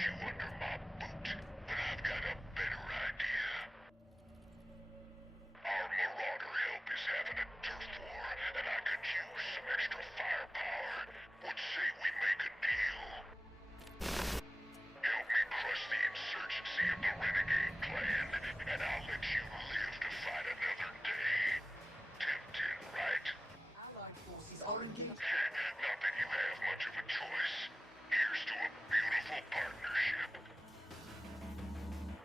shoe under my boot, but I've got a better idea. Our marauder help is having a turf war, and I could use some extra firepower. What say we make a deal? Help me crush the insurgency of the Renegade clan, and I'll let you live to fight another day. Tempting, right? Allied forces are engaged. Not that you have much of a choice. Here's to a beautiful partnership.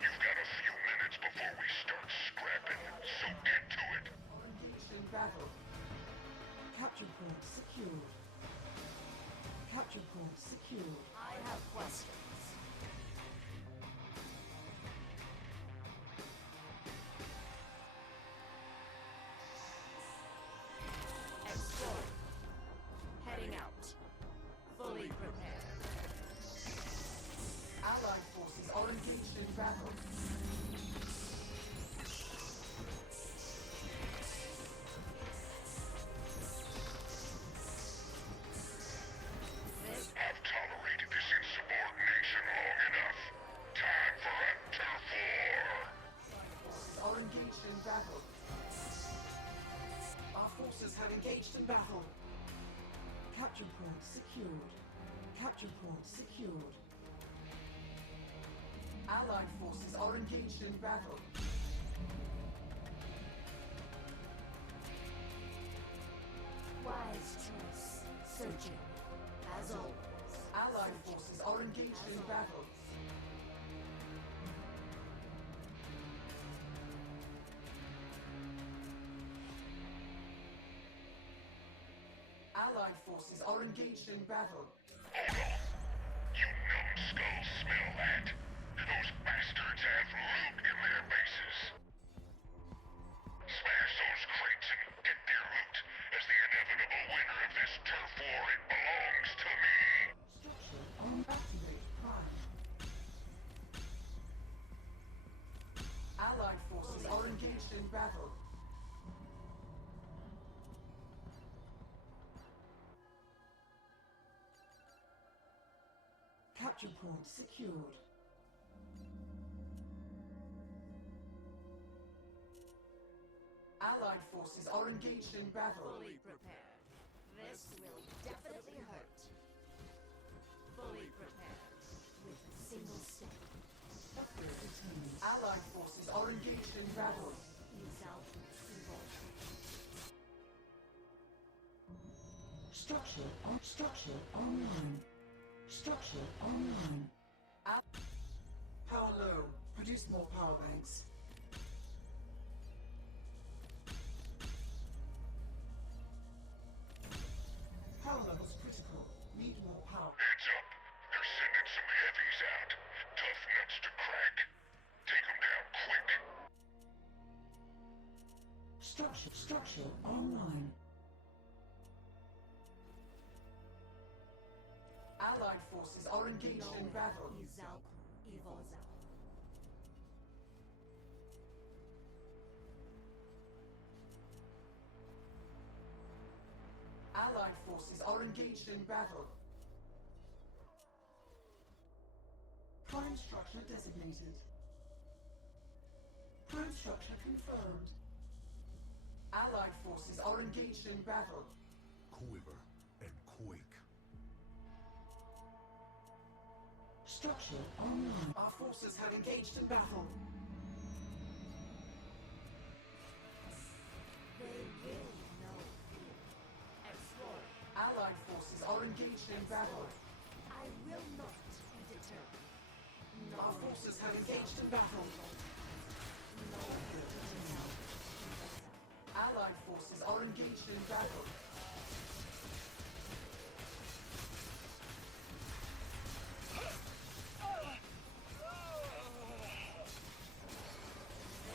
You've got a few minutes before we start scrapping, so get to it. Are engaged in battle. Capture point secured. Capture point secured. I have questions. Explore. Heading out. Fully prepared. Allied forces are engaged in battle. I've tolerated this insubordination long enough. Time for a turf war. Forces are engaged in battle. Our forces have engaged in battle. Capture point secured. Capture point secured. Allied forces are engaged in battle. Wise choice. Searching. As always. Allied forces are engaged in battle. Allied forces are engaged in battle. Hold on. You numbskulls smell that? Those bastards have loot in their bases. Smash those crates and get their loot. As the inevitable winner of this turf war, it belongs to me. Structure on activate prime. Allied forces are engaged in battle. Capture point secured. Allied forces are engaged in battle. Fully prepared. This will definitely hurt. Fully prepared. With a single step. Upgrade attained. Allied forces are engaged in battle. Yourself involved. Structure online. Structure online. Power low. Produce more power banks. Power levels critical. Need more power. Heads up. They're sending some heavies out. Tough nuts to crack. Take them down quick. Structure online. Allied forces are engaged in battle. Evolve. Allied forces are engaged in battle. Prime structure designated. Prime structure confirmed. Allied forces are engaged in battle. Quiver and quake. Structure online. Our forces have engaged in battle. They will know. Explore. Allied forces are engaged in battle. I will not be deterred. No. Our forces have engaged in battle. No good to help. Allied forces are engaged in battle.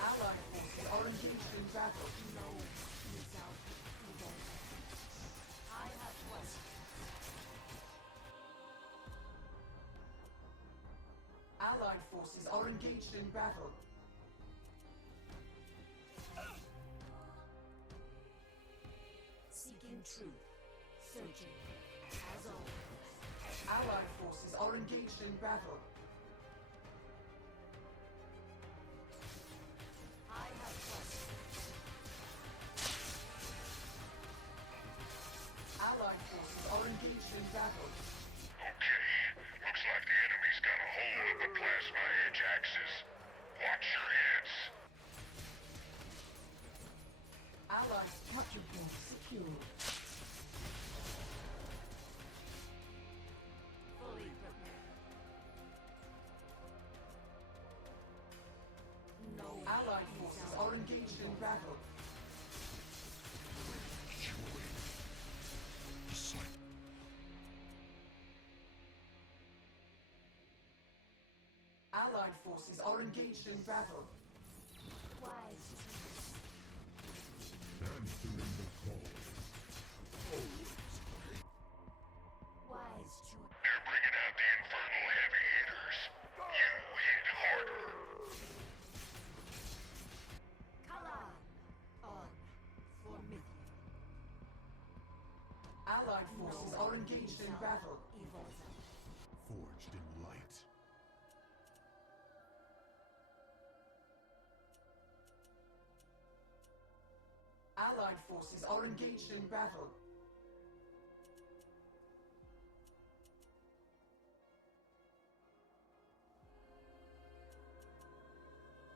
Allied forces are engaged in battle. No. Yourself involved. I have questions. Allied forces are engaged in battle. Seeking truth. Searching. As always. Allied forces are engaged in battle. are engaged in battle. Okay, looks like the enemy's got a hole in the plasma edge axis. Watch your heads. Allied capture point secured. Fully prepared. No Allied forces are engaged in battle. Allied forces are engaged in battle. wise choice. Answering the call. Wise choice. They're bringing out the infernal heavy hitters. You hit harder. Kalan. On. For Mithya. Allied forces are engaged in battle. Evolza. Forged in light. Allied forces are engaged in battle.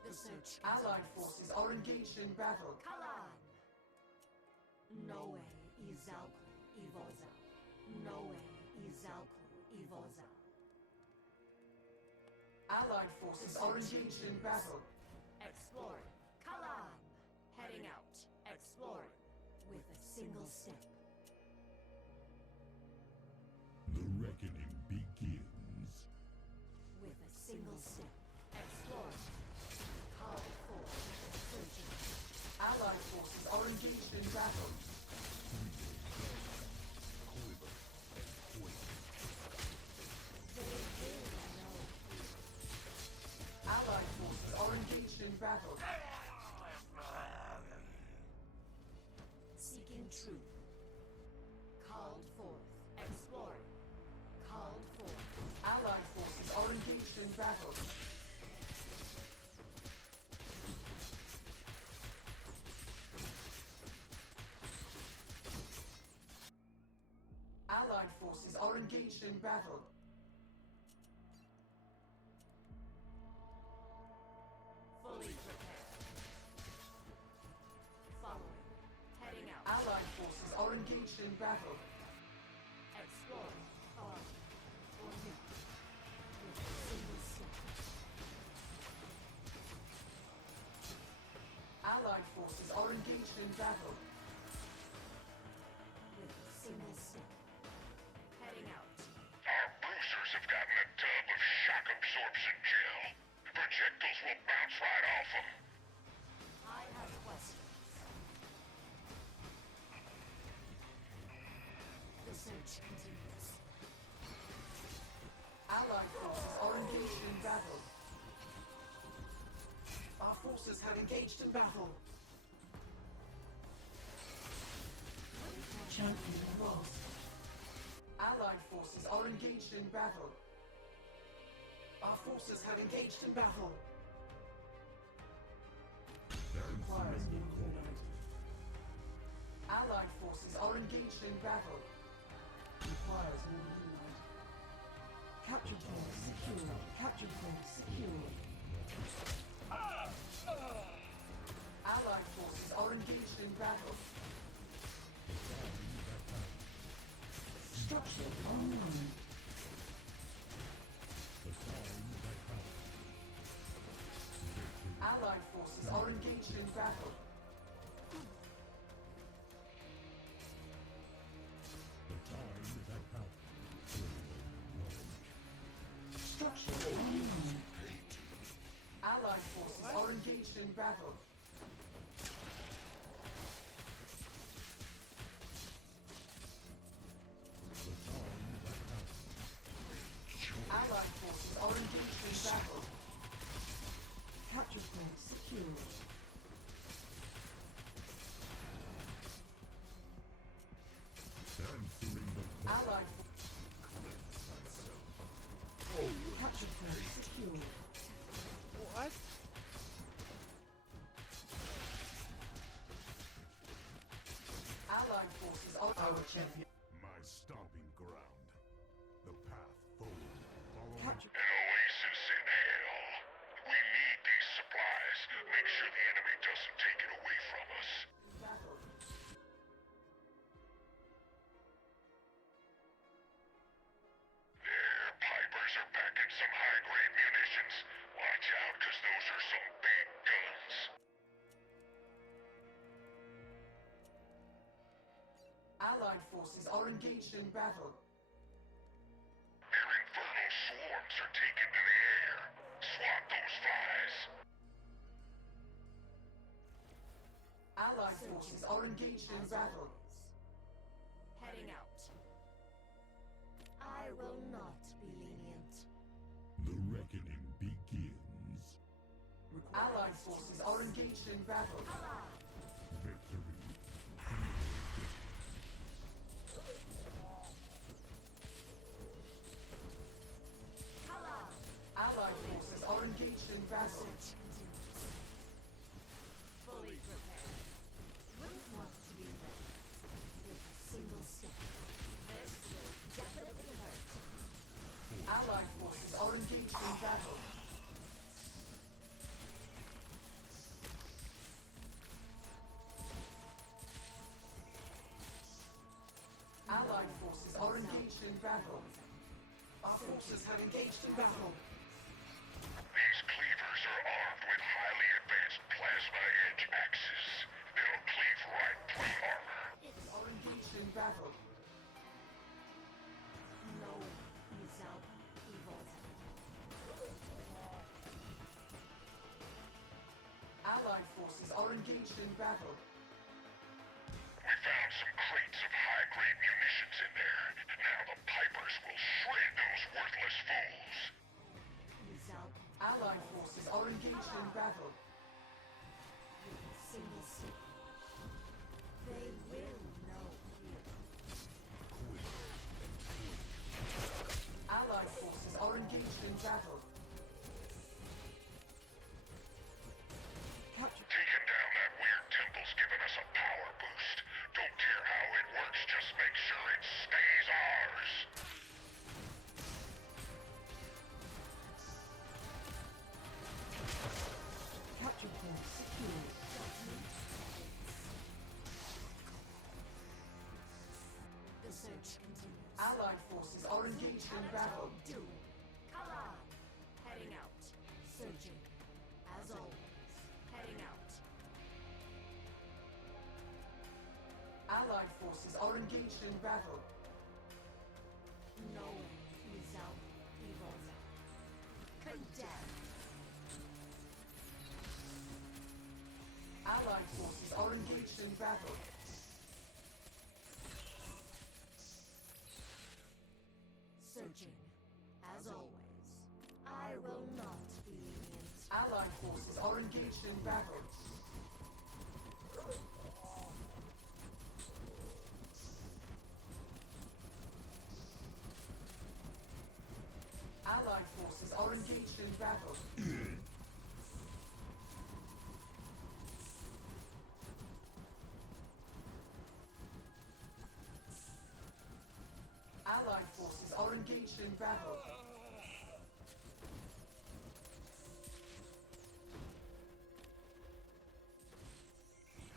The search. Allied forces are engaged in battle. Kalan. Noe Izalku Evolza. Noe Izalku Evolza. Allied forces are engaged in battle. Exploring. Kalan. Heading out. Exploring. With a single step. The reckoning begins. With a single step. Exploring. Call for. Searching. Allied forces are engaged in battle. Quiver and quake. They will know. Allied forces are engaged in battle. Seeking truth. Called forth. Exploring. Called forth. Allied forces are engaged in battle. Allied forces are engaged in battle. Fully prepared. Following. Heading out. Allied forces are engaged in battle. Exploring. On. For me. With a single step. Allied forces are engaged in battle. With a single step. Heading out. Our boosters have gotten a tub of shock absorption gel. Projectiles will bounce right off them. I have questions. The search continues. Allied forces are engaged in battle. Our forces have engaged in battle. Champion lost. Allied forces are engaged in battle. Our forces have engaged in battle. Requires Answering the new call. unit. Allied forces are engaged in battle. Requires new unit. Capture point secured. Capture point secured. Allied forces are engaged in battle. Structure online. The time that counts. Allied forces are engaged in battle. The time that counts. Structure online. Allied forces are engaged in battle. Allied forces are engaged in battle. Capture point secured. Answering the call. Allied capture point secured. What? Allied forces are Our champion. My stomping those are some big guns. Allied forces are engaged in battle. Their infernal swarms are taken to the air. Swat those flies. Allied forces are engaged in battle. Heading out. I will not be lenient. The reckoning begins. Allied forces are engaged in battle. Victory. Allied forces are engaged in battle. Fully prepared. Wouldn't want to be left with a single step. This will definitely hurt. Allied forces are engaged in battle. Allied forces are engaged in battle. Our forces have engaged in battle. These cleavers are armed with highly advanced plasma edge axes. They'll cleave right through armor. Are engaged in battle. No result evolved. Allied forces are engaged in battle. We found some crates of high-grade munitions in there. Now the Pipers will shred those worthless fools. Result Allied forces are engaged in battle. with a single step. They will know fear. Allied forces are engaged in battle. Capture. Taking down that weird temple's given us a power boost. Don't care how it works, just make sure it stays ours. Capture point secured. The search continues. Allied forces are engaged in battle. Doom. Kala. Heading out. Searching. As always. Heading out. Allied forces are engaged in battle. No result evolved. Condemn. Allied forces are engaged in battle. Searching. As always. I will not be lenient. Allied forces are engaged in battle. Allied forces are engaged in battle. Allied forces are engaged in battle.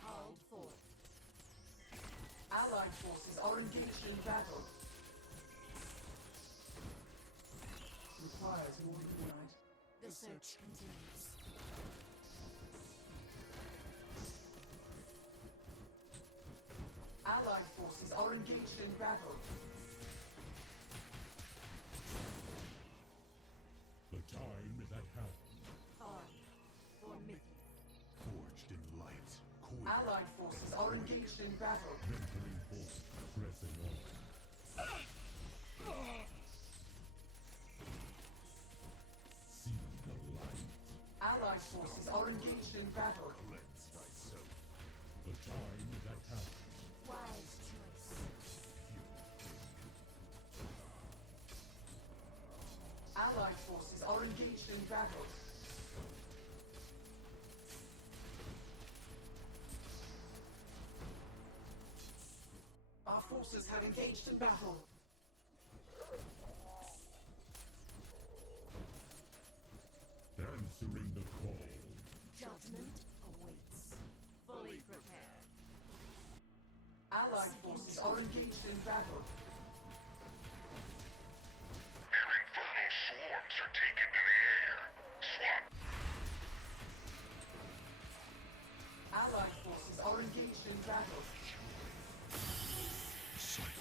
Called forth. Allied forces are engaged in battle. Requires your unite. The search continues. Allied forces are engaged in battle. The time is at hand. Armed for Mythic. Forged in light. Quick. Allied forces are engaged in battle. Mentoring force pressing on. See the light. Allied forces are engaged in battle. Cleanse thyself. The time is at hand. Wise choice. Allied forces are engaged in battle. Our forces have engaged in battle. Answering the call. Judgment awaits. Fully prepared. Allied forces are engaged in battle. Their infernal swarms are taken to the air. Swat. are engaged in battle. Silence.